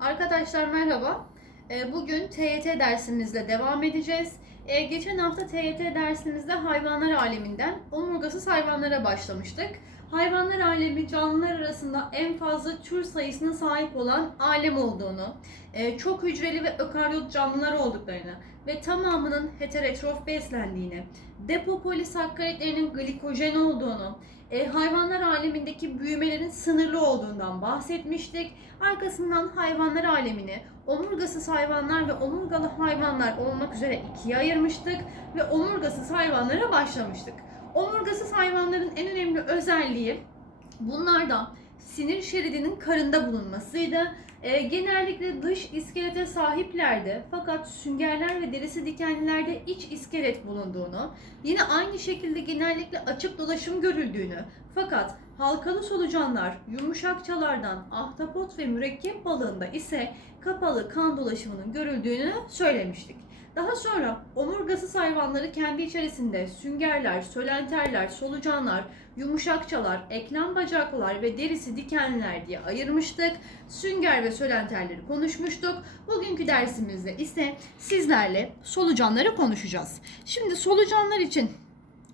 Arkadaşlar merhaba. Ee, Bugün TYT dersimizle devam edeceğiz. Ee, Geçen hafta TYT dersimizde hayvanlar aleminden omurgasız hayvanlara başlamıştık. Hayvanlar alemi canlılar arasında en fazla tür sayısına sahip olan alem olduğunu, e, çok hücreli ve ökaryot canlılar olduklarını ve tamamının heterotrof beslendiğini, depopolisakkaritlerinin glikojen olduğunu, e, hayvanlar alemindeki büyümelerin sınırlı olduğundan bahsetmiştik. Arkasından hayvanlar alemini omurgasız hayvanlar ve omurgalı hayvanlar olmak üzere ikiye ayırmıştık ve omurgasız hayvanlara başlamıştık. Omurgasız hayvanların en önemli özelliği bunlardan sinir şeridinin karında bulunmasıydı. E, genellikle dış iskelete sahiplerdi fakat süngerler ve derisi dikenlilerde iç iskelet bulunduğunu, yine aynı şekilde genellikle açık dolaşım görüldüğünü fakat halkalı solucanlar yumuşakçalardan ahtapot ve mürekkep balığında ise kapalı kan dolaşımının görüldüğünü söylemiştik. Daha sonra omurgasız hayvanları kendi içerisinde süngerler, sölenterler, solucanlar, yumuşakçalar, eklem bacaklılar ve derisi dikenliler diye ayırmıştık. Sünger ve sölenterleri konuşmuştuk. Bugünkü dersimizde ise sizlerle solucanları konuşacağız. Şimdi solucanlar için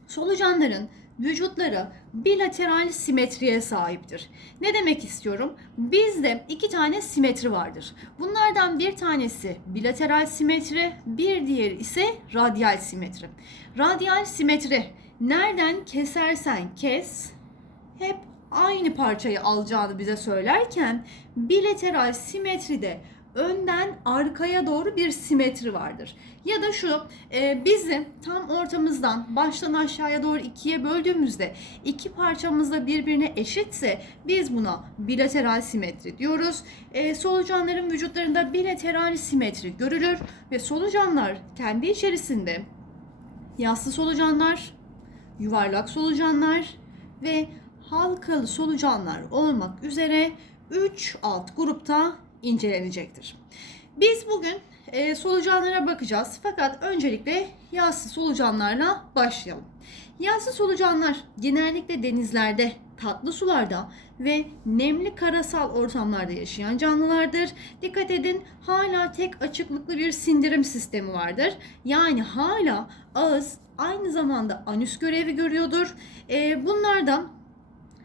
solucanların vücutları bilateral simetriye sahiptir. Ne demek istiyorum? Bizde iki tane simetri vardır. Bunlardan bir tanesi bilateral simetri, bir diğeri ise radyal simetri. Radyal simetri nereden kesersen kes hep aynı parçayı alacağını bize söylerken bilateral simetride önden arkaya doğru bir simetri vardır. Ya da şu e, bizi tam ortamızdan baştan aşağıya doğru ikiye böldüğümüzde iki parçamız da birbirine eşitse biz buna bilateral simetri diyoruz. E, solucanların vücutlarında bilateral simetri görülür ve solucanlar kendi içerisinde yassı solucanlar, yuvarlak solucanlar ve halkalı solucanlar olmak üzere 3 alt grupta incelenecektir. Biz bugün e, solucanlara bakacağız fakat öncelikle yağsız solucanlarla başlayalım. Yağsız solucanlar genellikle denizlerde, tatlı sularda ve nemli karasal ortamlarda yaşayan canlılardır. Dikkat edin hala tek açıklıklı bir sindirim sistemi vardır. Yani hala ağız aynı zamanda anüs görevi görüyordur. E, bunlardan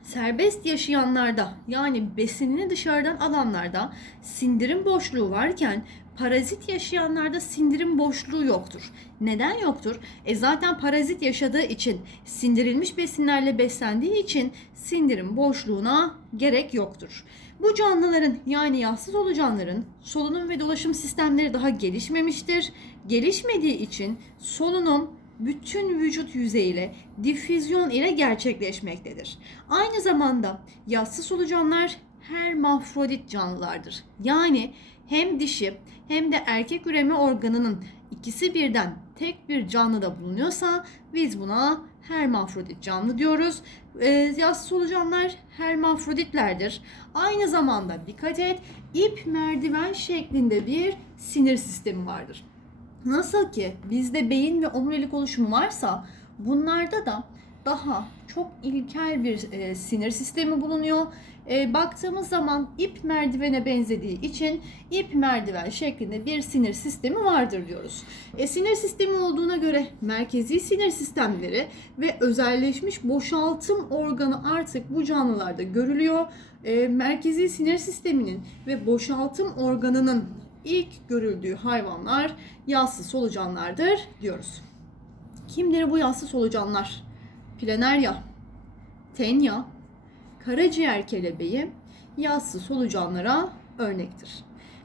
serbest yaşayanlarda yani besinini dışarıdan alanlarda sindirim boşluğu varken parazit yaşayanlarda sindirim boşluğu yoktur. Neden yoktur? E zaten parazit yaşadığı için sindirilmiş besinlerle beslendiği için sindirim boşluğuna gerek yoktur. Bu canlıların yani yağsız solucanların solunum ve dolaşım sistemleri daha gelişmemiştir. Gelişmediği için solunum bütün vücut yüzeyiyle difüzyon ile gerçekleşmektedir. Aynı zamanda yassı solucanlar hermafrodit canlılardır. Yani hem dişi hem de erkek üreme organının ikisi birden tek bir canlıda bulunuyorsa biz buna hermafrodit canlı diyoruz. Ee, yassı solucanlar hermafroditlerdir. Aynı zamanda dikkat et ip merdiven şeklinde bir sinir sistemi vardır. Nasıl ki bizde beyin ve omurilik oluşumu varsa bunlarda da daha çok ilkel bir e, sinir sistemi bulunuyor. E, baktığımız zaman ip merdivene benzediği için ip merdiven şeklinde bir sinir sistemi vardır diyoruz. E, sinir sistemi olduğuna göre merkezi sinir sistemleri ve özelleşmiş boşaltım organı artık bu canlılarda görülüyor. E, merkezi sinir sisteminin ve boşaltım organının ilk görüldüğü hayvanlar yassı solucanlardır diyoruz. Kimdir bu yassı solucanlar? Planerya, tenya, karaciğer kelebeği yassı solucanlara örnektir.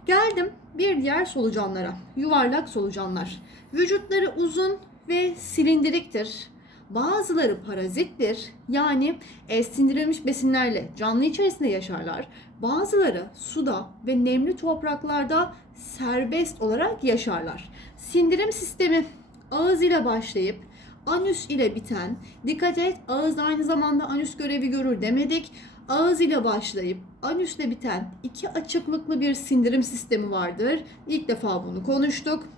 Geldim bir diğer solucanlara, yuvarlak solucanlar. Vücutları uzun ve silindiriktir. Bazıları parazittir. Yani e, sindirilmiş besinlerle canlı içerisinde yaşarlar. Bazıları suda ve nemli topraklarda serbest olarak yaşarlar. Sindirim sistemi ağız ile başlayıp anüs ile biten, dikkat et ağız aynı zamanda anüs görevi görür demedik. Ağız ile başlayıp anüsle biten iki açıklıklı bir sindirim sistemi vardır. İlk defa bunu konuştuk.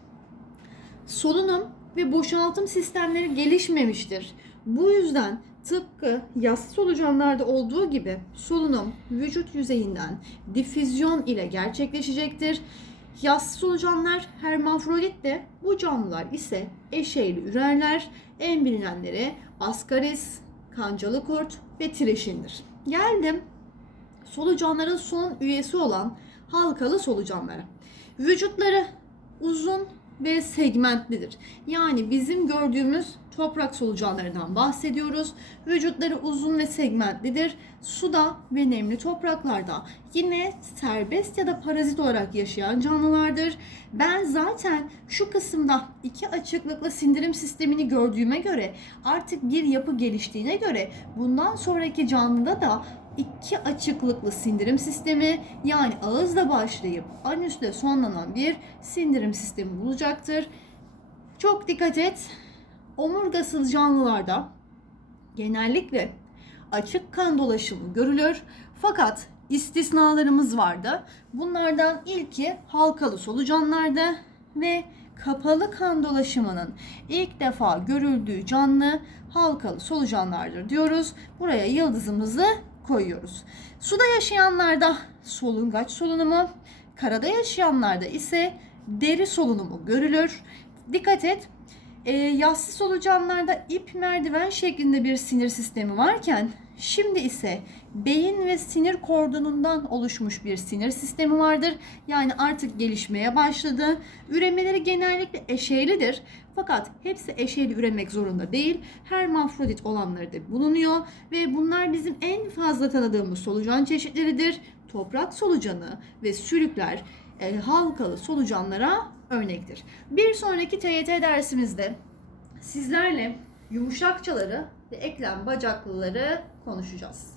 Solunum ve boşaltım sistemleri gelişmemiştir. Bu yüzden Tıpkı yassı solucanlarda olduğu gibi solunum vücut yüzeyinden difüzyon ile gerçekleşecektir. Yassı solucanlar hermafrodit de bu canlılar ise eşeyli ürerler. En bilinenleri askaris, kancalı kurt ve tireşindir. Geldim solucanların son üyesi olan halkalı solucanlara. Vücutları uzun ve segmentlidir. Yani bizim gördüğümüz toprak solucanlarından bahsediyoruz. Vücutları uzun ve segmentlidir. Suda ve nemli topraklarda yine serbest ya da parazit olarak yaşayan canlılardır. Ben zaten şu kısımda iki açıklıklı sindirim sistemini gördüğüme göre artık bir yapı geliştiğine göre bundan sonraki canlıda da iki açıklıklı sindirim sistemi yani ağızla başlayıp anüsle sonlanan bir sindirim sistemi bulacaktır. Çok dikkat et. Omurgasız canlılarda genellikle açık kan dolaşımı görülür. Fakat istisnalarımız vardı. Bunlardan ilki halkalı solucanlardı ve kapalı kan dolaşımının ilk defa görüldüğü canlı halkalı solucanlardır diyoruz. Buraya yıldızımızı koyuyoruz. Suda yaşayanlarda solungaç solunumu, karada yaşayanlarda ise deri solunumu görülür. Dikkat et, e, yassı solucanlarda ip merdiven şeklinde bir sinir sistemi varken şimdi ise beyin ve sinir kordonundan oluşmuş bir sinir sistemi vardır. Yani artık gelişmeye başladı. Üremeleri genellikle eşeylidir. Fakat hepsi eşeyli üremek zorunda değil. Hermafrodit olanları da bulunuyor ve bunlar bizim en fazla tanıdığımız solucan çeşitleridir. Toprak solucanı ve sülükler e, halkalı solucanlara örnektir. Bir sonraki TYT dersimizde sizlerle yumuşakçaları ve eklem bacaklıları konuşacağız.